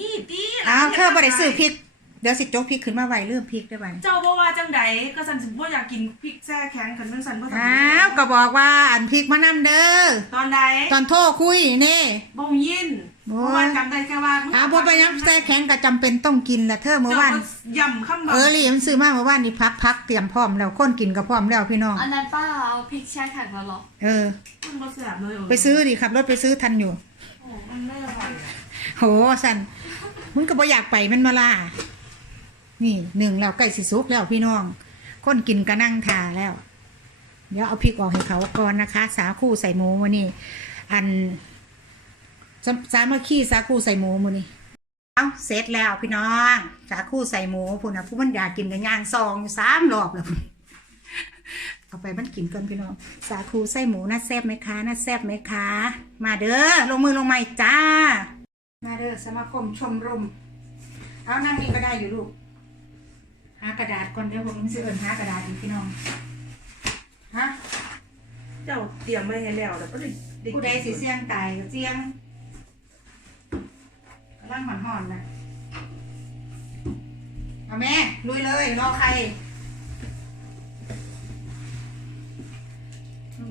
นี่ตีอ้าวเธอบ่ได้ซื้อพริก เดี๋ยวสิจกพริกขึ้นมาไว้ลืมพริกได้บัดเจ้าบ่ว่าจังใดก็สันสิบ่อยากกินพริกแซ่แข็งกันจังสันบ่ทำอ้าวก็บอกว่าอันพริกมานำเด้อตอนใดตอนโทรคุยนี่บ่ยินโอ้ยเมื่อวานจำได้แค่ว่าอ้าวบ่ไปยังแซ่แข็งก็จำเป็นต้องกินละเธอเมื่อวานเจ้ก็ย่ำคำบเออลี่มันซื้อมาเมื่อวานนี่พักพักเตรียมพร้อมแล้วคนกินก็พร้อมแล้วพี่น้องอันนั้นป้าเอาพริกแช่แข็งแล้วเหรอเออมันบ่แซ่บเลยเออไปซื้อดิขับรถไปซื้อทันอยู่โอ้มันไม่อร่อยอะโหสัน มึงก็บ่อยากไปมันมาล่านี่หนึ่งแล้วใกล้สิสุกแล้วพี่น้อง คนกินก็นั่งทาแล้ว เดี๋ยวเอาพริกออกให้เขาก่อนนะคะ สาคูใส่หมูวันนี้อันสาสามัคคีสาคูใส่หมูมื้อนี้เอาเสร็จแล้วพี่น้อง สาคูใส่หมูพุ่นนะผู้มันอยากกินกันย่างซองสามรอบแล้วพุ่นเอาไปมันกินก่อนพี่น้อง สาคูใส่หมูน่าแซ่บไหมคะน่าแซ่บไหมคะ มาเด้อลงมือลงไม้จ้า มาเด้อสมาคมชมรม เอานั่งนี่ก็ได้อยู่ลูก หากระดาษก่อนเดี๋ยวผมสิเอิญหากระดาษอยู่พี่น้อง ฮะ เจ้าเตรียมไว้ให้แล้วแล้วก็ได้ได้กินผู้ใดสิเสี่ยงตายก็เสี่ยงกำลังหอนหอนๆนะเอาแม่ลุยเลย รอใคร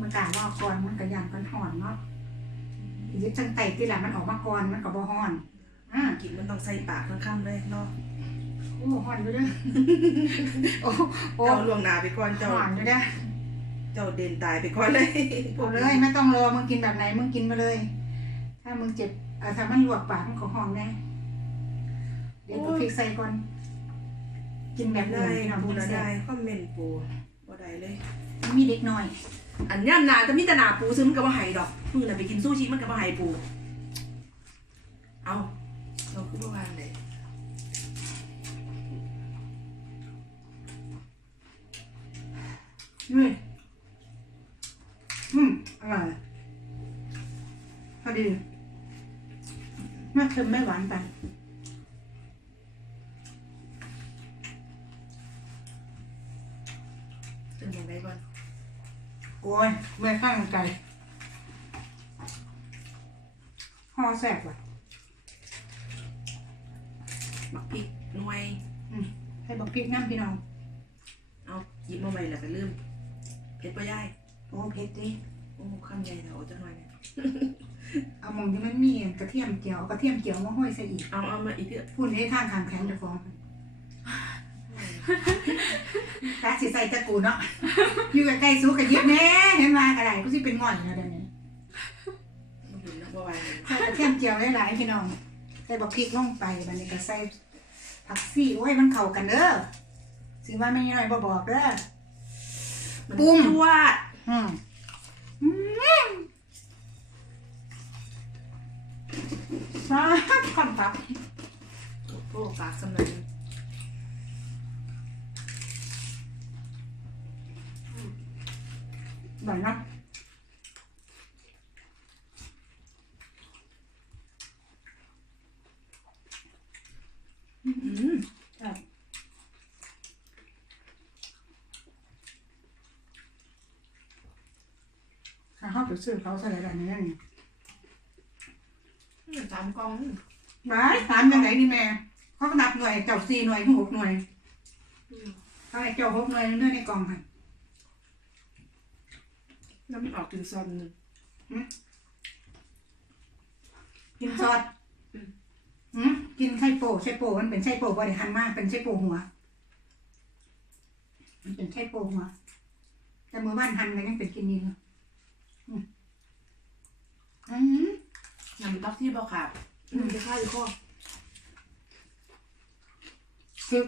มันกล้ารอก่อนมันกระยานกันหอนเนาะ ยึดจังไตที่หลังมันออกมาก่อนมันก็บ่หอนอ่ากินมันต้องใส่ปากทั้งคำเลยเนาะโอ้หอนอยู่เด้อโอ้โอ้เจ้าล่วงหน้าไปก่อนหเจ้าอนอยู่เด้อเจ้าเด่นตายไปก่อนเลยเอาเลยไม่ต้องรอมึงกินแบบไหนมึงกินมาเลย ถ้ามึงเจ็บเอ่อถ้ามันลวกปากมันก็หอมแน่เดี๋ยวก็พริกใส่ก่อนกินแบบไหนได้พี่น้องปูกินนะแซ่ได้บคอมเมนต์ปูบ่ได้เลย มีเด็กน้อย อันย่ำนาจะมีแต่หนาปูซื้อมันก็บ่ให้ดอก มือน่ะไปกินซูชิมันก็บ่ให้ปู เอาเราคือบ่วางเลยนี่อืมอร่อยพอดีไม่เค็มไม่หวานไป เป็นยังไงบ้างโอ้ยเมื่อยข้างใจห่อ แซ่บว่ะบักพริกหน่วย อืมให้บอกพริกน้ำพี่น้อง เอาหยิบมาไว้แล้วก็ลืมเผ็ดปะยายโอ้เผ็ดดิโอ้คำใหญ่แล้วเอาจังหน่อยเนี่ย เอามองที่มันมีกระเทียมเจียวเอากระเทียมเจียวมาห้อยใส่อีกเอาเอามาอีกเถอะพูดให้ทางขางแข็งจะฟ้องตาสิใส่ตะกูเนาะอยู่ใกล้ๆสู้กับยิบแน่เห็นมาอะไรก็สิเป็นง่อยนะเดี๋ยวนี้มันถึงนัก บ่ไหวเลยใส่กระเทียมเจียวหลายๆพี่น้อง ใส่บอกพริกลงไปบัดนี้ก็ใส่ผักซี่โอ้ยมันเข้ากันเด้อสิว่าไม่น้อยบ่บอกเด้อมันปุ้มจวดอืมอืมซาคอนตับ โอ้ปากสำนัก บ่อยเนาะอืมครับถ้าเขา ไปซื้อเขาใส่แบบนี้นี่นี่ตามกล้องบายถามยังไงนี่แม่ เขาก็นับหน่วยเจ้าสี่หน่วยถึงหกหน่วยอืมเขาให้เจ้าหกหน่วยเนื่อในกล่องค่ะแล้วมันออกถึงซอนหนึงกินซอสอืมกินไข่โป่ไข่โป่มันเป็นไข่โป่บริหันมากเป็นไข่โป่หัว มันเป็นไข่โป่หัว แต่เมื่อวานหันกันยังเป็นกินนี่เลย อืมน้ำตักที่บ่ขาดอืมจะฆ่าอีกข้อซึบ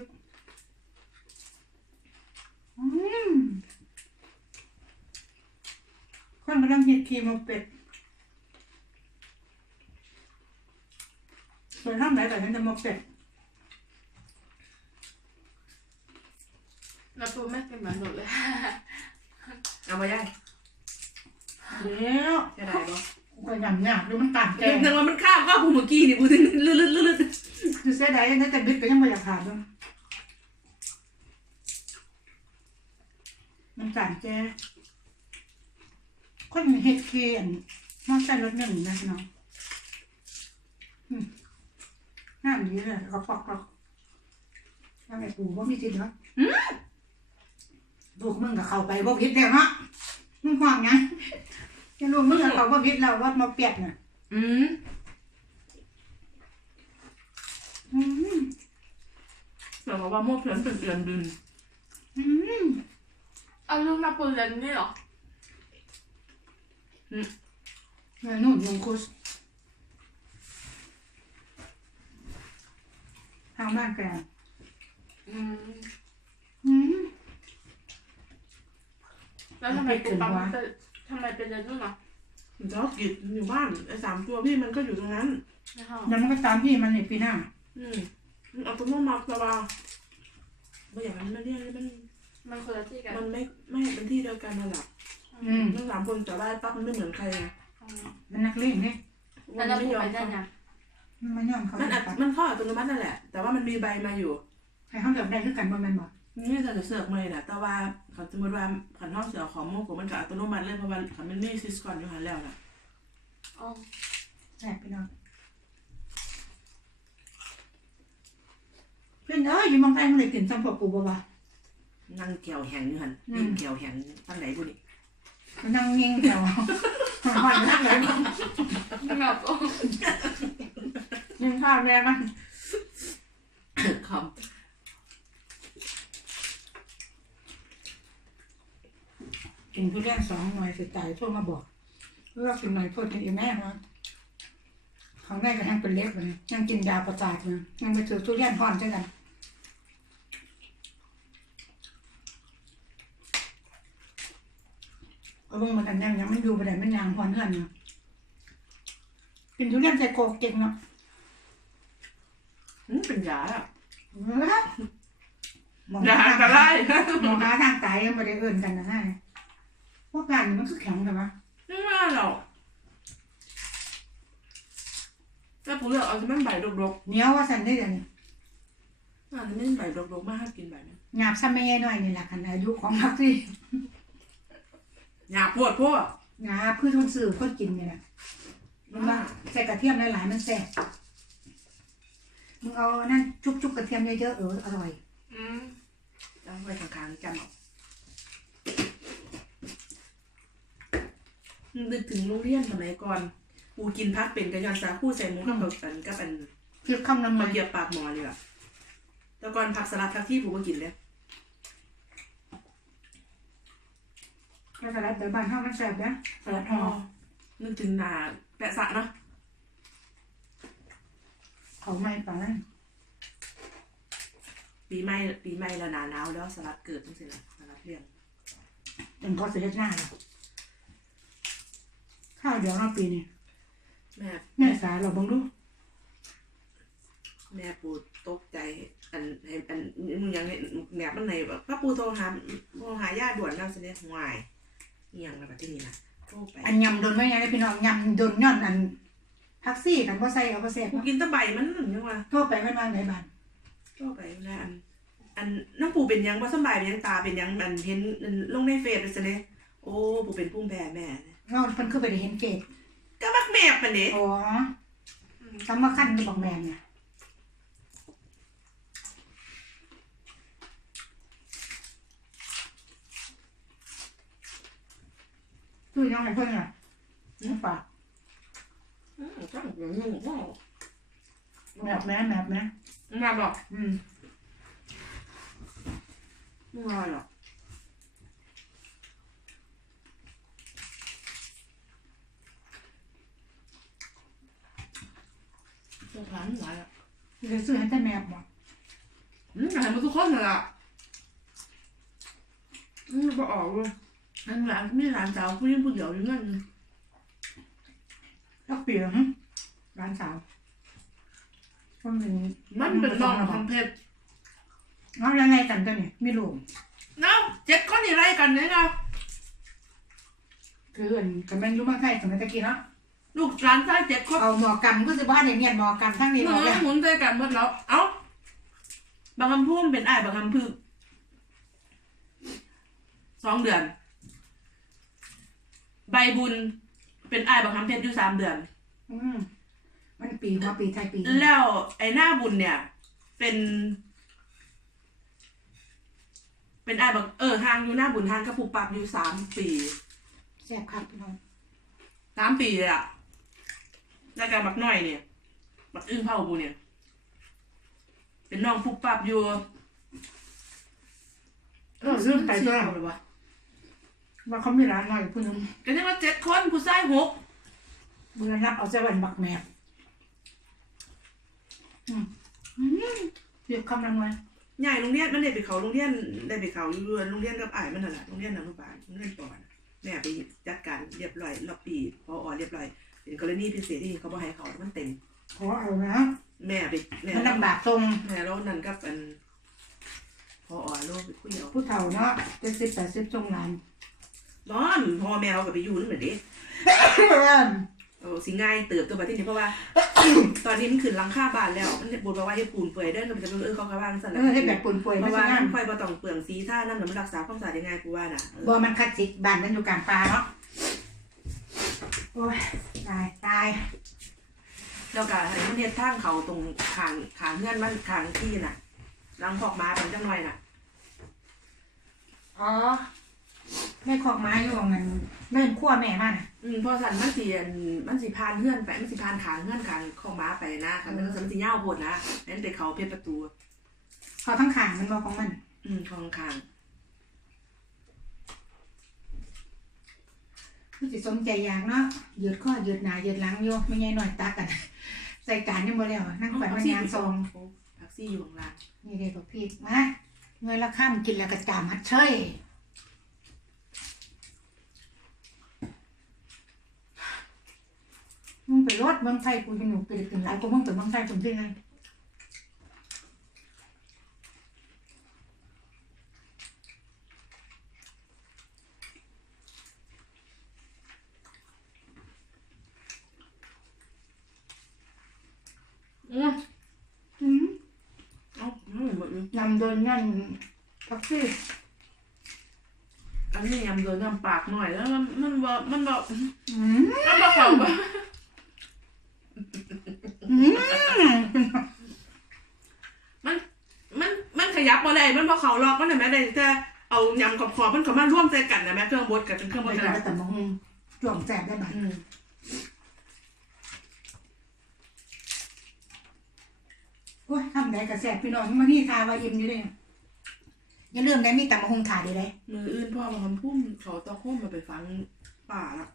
อืมคนกำลังเห็ดครีมเอาเป็ดส่วนทำไหนแต่นั้นจะมาเป็ดแล้วตัวแม่เป็นเหมือนหนูเลย เอามาได้ เดี๋ยวจะได้บ่ก็ยำยากดูมันตัดแกนึกว่ามันข้าวข้าวผู้เมื่อกี้นี่กูถึงลื่นลื่นลื่นคือเสียดายนะแต่บิดก็ยังไม่อยากขาดเลยมันตัดแกคนเฮ็ดเคนมอใส่รถหนึ่งนะพี่น้องอืมน้ำดีเลยก็ปอกก็ถ้าไอ้ปู่ว่ามีสิทธิ์เหรอลูกมึงกับเขาไปบ่ผิดแล้วเนาะมึงห่วงหยัง จะลูกมึงกับเขาบ่ผิดแล้วว่ามาเปียกน่ะ อืมอืมแต่ว่าโมกเพื่อนเป็นเอือนดึนอืมเอาลูกนาโปเลียนนี่เหรอเออนู่นยุงคุสทางบ้านแกอืมอืมแล้วทำไมเอาไปปุ๊บปั๊บเกินวะจะ ทำไมเป็นเรนนู่นอะเจ้ากิจอยู่บ้านไอ้สามตัวพี่มันก็อยู่ตรงนั้น ในห้องแล้วมันก็ตามพี่มันในปีหน้า อืมมันเอาตัวน้องมาสบายไม่อย่างนั้นไม่เรียกมันมันคนละที่กันมันไม่ไม่เป็นที่เดียวกันนั่นแหละอืมทั้งสามคนแต่ได้ปั๊บมันไม่เหมือนใครไงอืมมันนักเลงเนี่ยแล้วเราไม่ปุ๊บยอไปมได้เข้ายังมันมาย่อมเขามันอัดไปมันเข้าอัตโนมัตินั่นแหละ แต่ว่ามันมีใบมาอยู่ ให้เขาแบบได้คือกันบ่แม่นบ่ นี่จะเสือกมาเลยนะแต่ว่าเขาสมมติว่าขันห้องเสือของโมกุมันก็อัตโนมัติเลยเพราะว่าขันมันไม่ซิสคอนอยู่หันแล้วนะอ๋อแซ่บพี่น้องเพื่อนเอ้ยอยู่เมืองไทยมันเลยกินซ้ำพวกกูบ่วะนั่งเกี่ยวแหงอยู่หันอืมยิ่งเกี่ยวแหงตั้งไหนบุนี่มันนั่งยิงแถวหอยนักเลยไม่แบบโอ้ยิงข้าวแม่มันค กินทุเรียนสองหน่วยสิตายโทั่วมาบอกเลือกกินหน่อยเพิ่มกินอีแม่มาของแม่ก็ยังเป็นเล็กเลยยังกินยาประสาทเลยยังไปถือทุเรียนห่อนใช่กันก็ลงมากันยังยังไม่ดูไปไหนมันยางห่อนเหือนเนาะกินทุเรียนใส่โกกเก่งเนาะำอืมเป็นยาอะมองยาหาจะไล่มองหาทางตายยังไม่ได้เอื่นกันนะฮะ พวกกันมันคือแข็งกันมะไม่ว่าหรอกแต่ผมเลือกเอาจะไม่ใบดกเหนียวว่าสันได้เลยๆอาจจะไม่ใบดกๆมากให้กินใบนั้นหยาบซ้ำไม่แย่หน่อยนี่แหละคันอายุของพักที่อยากปวดพวกหยาบคือทนสื่อคนกินนี่แหละมันว่าใส่กระเทียมหลายๆมันแซ่บมึงเอานั่นจุกๆกระเทียมเยอะๆเอออร่อย อืมเอาไว้ข้างๆจำเอา นึกถึงโรงเรียนสมัยก่อนปูกินพักเป็นกระยอนสาคู่ใส่หมุกกับอันกับอันพริกข้าวน้ำมัมานเหยียบปากหมอเลยอะแต่ก่อนผักสลัดผักที่ปูมากินเลยแล้วสลัดแบบบ้านเฮามันแซ่บนะสลัดห่อนึกถึงหนาแปะสะเนาะเขาไม่ปลานั่นปีใหม่ปีใหม่แล้วหนาหนาวแล้วสลัดเกิดตั้งสิละสลัดเลี้ยงเป็นข้อเสียหน้าเลย ข้าวเดียวเนาะปีนี้แม่แม่สาเราบังดูแม่ปูตกใจ อันเห็นอันมึงยังแหนบมันไหนแบบป้าปูโทรหาโทรหาญาติด่วนนั่นสิเนี่ยห่วยเอียงแล้วแบบที่นี่นะโทรไปอันยำโดนไม่ยังได้พี่น้องยำโดนย้อนอันทักซี่กันบ่ใส่เอาบ่แซ่บกูเนาะกินแตะใบมันหนึ่งยังวะโทษไปมันวางไหนบ้านโทรไปนะอันอันน้องปูเป็นยังว่าสำบายเป็นยังตาเป็นยังอันเห็นอันลงในเฟซเลยสิเนี่ยโอ้ปูเป็นพุ่มแพ้แม่ เนี่ยเงาเพิ่นคือไปได้เห็นเฟซก็มักแมบมันเด้อ๋อทำมาขั้นก็บอกแมนเนี่ยคือยังไงเพิ่นอะน้ำปลาอืมจังอย่างนี้ว้าวแมบแม่แมบแม่มาบอกอืมไม่รอยหรอก จะถามหลายอะจะซื้อให้แต่แมบบ่อืมแต่มันทุกคนเลยอะอืมบ่ออกเลยอันหลานมีหลานสาวผู้หญิงผู้เดียวอยู่นั่นแล้วเปลี่ยนร้านสาวคนหนึ่งมันเป็นน้องของเพชรเอาแล้วไงกันตัวนี่มีลูกเนาะเจ็ดคนนี่ไรกันเนี่ยเนาะคืออันกับแม่นอยุ่เมืองไทยสมัยตะกี้เนาะ ลูกหลานชายเจ็ดคนเอาหมอกำก็จะบ้านอย่างเงี้ยหมอกำทั้งนี้หหมมุอนแล้วหมุนใจกันหมดแล้ว เอ้าบางคำพูดเป็นอ้ายบางคำพึกสองเดือน ใบบุญเป็นอ้ายบางคำเพชรอยู่สามเดือน อืมมันปีหัวปีไทยปีแล้วไอ้หน้าบุญเนี่ย เป็น เป็นไอ้บักเออทางอยู่หน้าบุญทางกระปุกปับอยู่สามปี แซ่บครับพี่น้องสามปีเลยอะ แล้วก็บักน้อยเนี่ย บักอึ้งเผาบูเนี่ย เป็นน้องปุบปับอยู่เออลืมไปเชื่แล้อวเลยวะว่าเขามีร้านหน่อยคุณนึงก็ยังว่าเจ็ดคนผู้ชายหกบุรณะเอาใจวันบักแมบอืมอืมเรียบคำนังไว้ใหญ่โรงเรียนมันได้ไปเขาโรงเรียนได้ไปเขาอยู่โรงเรียนกับอ้ายมันนั่นแหละโรงเรียนอนุบาลโรงเรียนปอนแม่ไปจัดการเรียบร้อยรอบปีพออเรียบร้อย เป็นกรณีพิเศษที่เขาบ่ให้เขามันเต็ม ขอเอานะแม่ไปแม่มันลำบากตรงแม่แล้วนั่นกับอันพออ่อนโลกไปคุยเอาผู้เฒ่าเนาะเจ็ดสิบแปดสิบตรงหลานนอนพ่อแม่เขาก็ไปอยู่นั่นเหมือนเดิเออสิง่ายเติบตัวไปที่นี่เพราะว่า ตอนนี้มันขึ้นหลังคาบ้านแล้ว มันบนบอกว่าให้ปูนเปื่อยเด้อก็จะเออเขากระว่างสั่นเออให้แบบป่วยๆเพไม่ราะใช่ว่างานไฟบ่ต้องเปลืองสีท่านั่นน่ะมันรักษาความสะอาดยังไงกูว่าน่ะเออบ่มันคัดจิกบ้านมันอยู่กลางป่าเนาะ โอ้ยตายตายแล้วก็ให้มันเฮ็ดทางเขาตรงขางขางเงื่อนมันขางที่น่ะหลังพอกม้าเป็นจังหน่อยน่ะ อ๋อแม่ขอกไม้อยู่ตรงนั้นเล่นขั้วแม่มาน่ะอืมพอสั่นมันสิอันมันสิพานเงื่อนไปมันสิพานขางเงื่อนขางของม้าไปนะคันมันมันสิยาวโพดนะนั่นไปเขาเพชรประตู เขาทั้งขางมันบอกของมัน อืมของขาง ผู้สิสมใจอย่างเนาะเหยืดข้อเหยืดหนาเหยืดหลังอยู่ไม่ไงหน่อยตากัน ใส่การยังบ่แล้วนั่งฝันมันยางซองพักซี่อยู่ของร้านนี่เด็กกับพี่มาเงินละข้ามกินแล้วก็จามฮัดเชยมึงไปรถเมืองไทยกูจะหนูไปถึงหลายกูมึงถึงเมืองไทยคนที่นั่น อืม อืม เอ้าอืมอืม นำ โดนนั่นแท็กซี่อันนี้ยำโดนยำปากหน่อยแล้วมันมันบ่มันบ่อืมมันบ่เข้าบ่อืมมันมันมันขยับบ่ได้มันบ่เข้าล็อกมันได้แม่ได้แต่เอายำขอบๆมันเข้ามาร่วมใจกันนะแม่เครื่องบดกับเครื่องบไม่ดได้กันแต่มองจ่วงแสบได้ไหม อืมโอ้ยทำได้กับแสบพี่น้องมานี่ทาว่าอิ่มอยู่เลยอย่าลืมได้มีแต่มาหงถ่ายดีเลยมืออื่นพ่อมาคำพุ่มเขาตะโค้มมาไปฟังป่าละ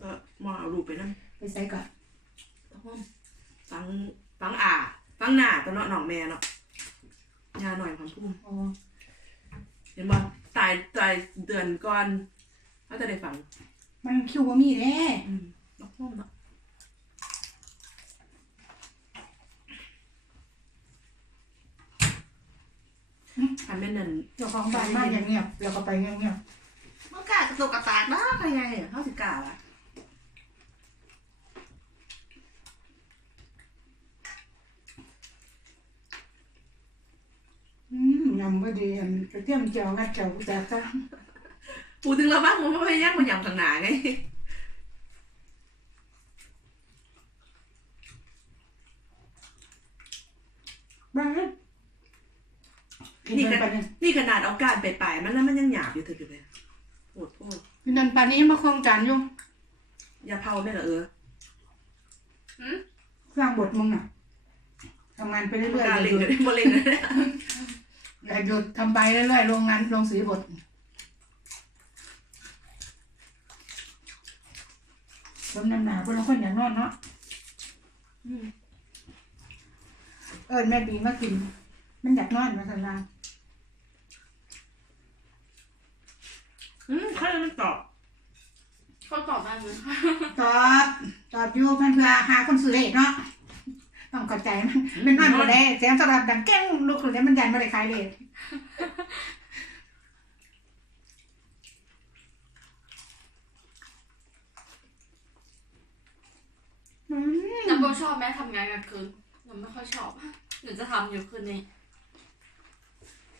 ก็มาเอาลูกไปนั่นไปใส่ก่อนตะโค้มฟังฟังอ่าฟังหน้าตะเนาะหนองแม่เนาะยาหน่อยคำพุ่มโอ้เห็นบ่ตายตายเดือนก่อนเขาจะได้ฟัง มันคิวว่ามีแน่อืมตะโค้มเนาะ อันเป็นนั่นเจ้าของบ้านมาอย่างเงียบแล้วก็ไปเงียบมันกล้ากระตุกกระตากบ้าใครไงอะเขาสิกล้าอะๆอืมยำไม่ดีอันกระเทียมเจียวงัดเจียวแตกซะปูถึงแล้วบ้างมันพยายามมันยำข้างหน้าไงบ้ากิ นเดินไปเนี่ยนี่ขนาดเอาการไปปลายๆมันแล้วมันยังหยาบอยู่เถอะอยู่เลยโอดโทษกินเดินไปนี้มาคลองจานอยู่อย่าเผาไม่ละเออหืมสร้างบทมึงน่ะทำงานไปเรื่อยๆการอเล่นย่าหยุกัดนโมเล่นนะเนี่ยอย่าหยุดทำไปเรื่อยๆโรงงานโรงสีบทสมน้ำหนาคนละคนอย่างนอนเนาะอืมเอิญแม่บีมากิน มันอยากนอนมาสันลา อืมเขาเลยมันตอบเขาตอบได้ไหมตอบตอบอยู่เพื่อนเพื่อหาคนสื่อเลขเนาะต้องเข้าใจมันเป็นนอนบ่ได้เสียงสำหรับดังแก้งลูกคนนี้มันยันไม่ได้ขายเลขอืมน้ำโบชอบไหมทำงานกลางคืนหนูไม่ค่อยชอบหนูจะทำอยู่คืนนี้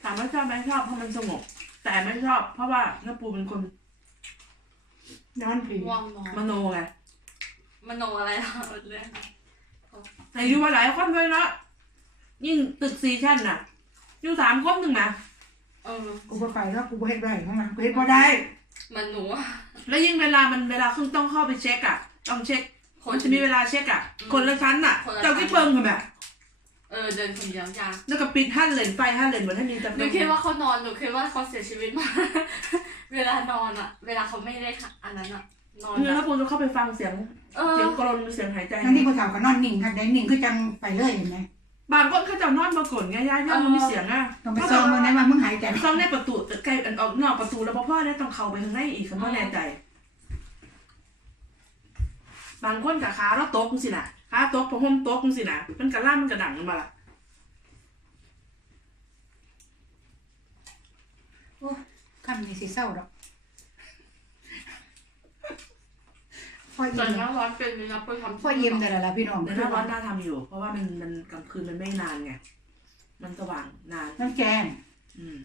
ถามว่าชอบไหมชอบเพราะมันสงบ แต่ไม่ชอบเพราะว่าน้าปูเป็นคนนอนผีง่วงนอนมโนไงมโนอะไรล่ะเรื่องแต่อยู่มาหลายคนเลยเนาะยิ่งตึกสี่ชั้นน่ะ อยู่สามคนหนึ่งนะเออกูบ่ไปแล้วกูบ่เฮ็ดได้ทั้งนั้นกูเฮ็ดบ่ได้ มันหนูอะแล้วยิ่งเวลามันเวลาขึ้นต้องเข้าไปเช็คอะต้องเช็คคนมันจะมีเวลาเช็คอะอืมคนละชั้นอะคนละชั้นเจ้าที่เปิงกันแบบ เออเดินคนเดียวยากแล้วก็ปิดห้านเลนไฟห้านเลนเหมือนท่านมีจำหนูคิดว่าเขานอนหนูคิดว่าเขาเสียชีวิตมา เวลานอนอะเวลาเขาไม่ได้ค่ะอันนั้นอะนอนเงินแบแล้วบปูจะเข้าไปฟังเสียงเอเสีอยงกรนเสียงหายใจทั้งที่ผู้เฒ่าก็นอนนิ่งคักได้นิ่งคือจังไปเลยเห็นไหมบางคนเขาจะนอนมากดไงย่าย่ามันมีเสียงอะต้องไปซ่อมมันได้ว่ามึงหายใจซ่อมในประตูใกล้อันออกนอกประตูแล้วพ่อได้ต้องเข้าไปข้างในอีกคำว่าแน่ใจ บางคนกับขาแล้วโต๊ะจังสินะ ขาโต๊ะพอห่มโต๊ะจังสินะมันกระล่ามันกระดังมาละคำนี้สิเศร้าดอกพ่อตยิ้อมนหน้าร้อนเป็นเลยนะไปทำพ่อยิ้มได้แล้วล่ะพี่น้องในหน้าร้อนน่าทำอยู่ เพราะว่ามันมันกลางคืนมันไม่นานไงมันสว่างนานน้ำแกงอืม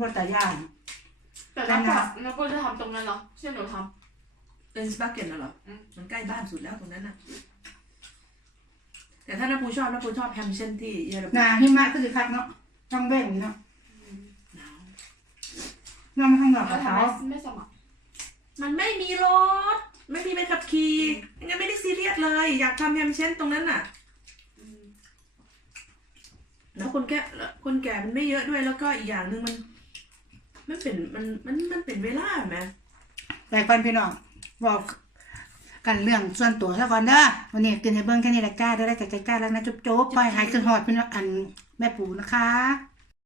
บ่ตาย่านแต่น้าปะน้าปจะทำตรงนั้นเหรอใช่หนูทเป็นสปาเกตน่ะเหรออืมมันใกล้บ้านสุดแล้วตรงนั้นน่ะ แต่ถ้าน้าปูชอบน้าปูชอบแฮมเช่นที่เยอรมันนาหิมะก็สิคักเนาะต้องเบ่งอยู่เนาะำหนาวน้ำมันข้างนอกแล้กัวบทำเขาไมไม่สมัครมันไม่มีรถ ไม่มีใบขับขี่งั้นไม่ได้ซีเรียสเลย อยากทำแฮมเช่นตรงนั้นน่ะอืมแล้วคนแก่คนแก่มันไม่เยอะด้วยแล้วก็อีกอย่างหนึ่งมันมันเป็นมันมันมันเป็นเวลาไหมแต่ก่อนพี่น้องบอก กันเรื่องส่วนตัวซะก่อนเด้อวันนี้กินให้เบิ่งแค่นี้ละจ้าเด้อแล้วแต่ใจจ้าแล้วนะจุ๊บๆปล่อยหายขึ้นฮอดพี่น้องอันแม่ปู่นะคะ